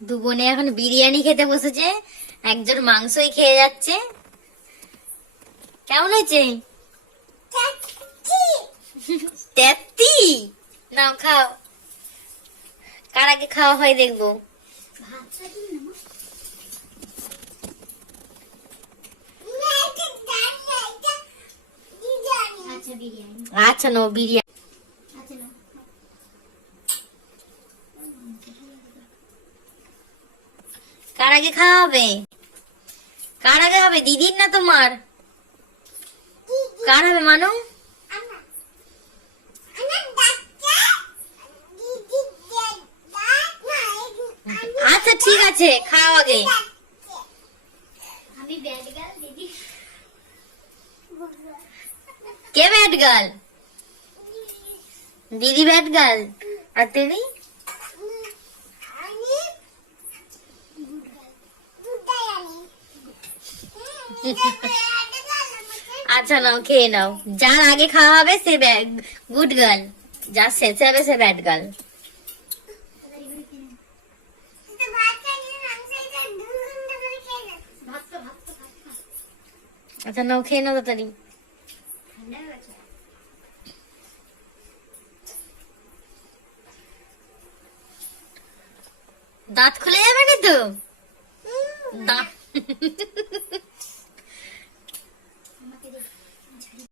দু বোনে এখন বিরিয়ানি খেতে বসেছে একজন মাংসই খেয়ে যাচ্ছে। কেমন হয়েছে? তেত্তি? নাও খাও। কার আগে খাওয়া হয় দেখব। আচ্ছা আচ্ছা নো বিরিয়ানি আচ্ছা না কার আগে খাওয়া হবে? কার আগে হবে দিদির না তোমার? কার হবে মানু? আচ্ছা ঠিক আছে খাও আগে। কে ব্যাট গার্ল দিদি ব্যাট গার্ল আর তুমি? আচ্ছা নাও, খেয়ে নাও। যার আগে খাওয়া হবে, সে গুড গার্ল যার শেষে হবে, সে ব্যাড গার্ল। আচ্ছা নাও, খেয়ে নাও তাড়াতাড়ি। দাঁত খুলে যাবে না তো দাঁত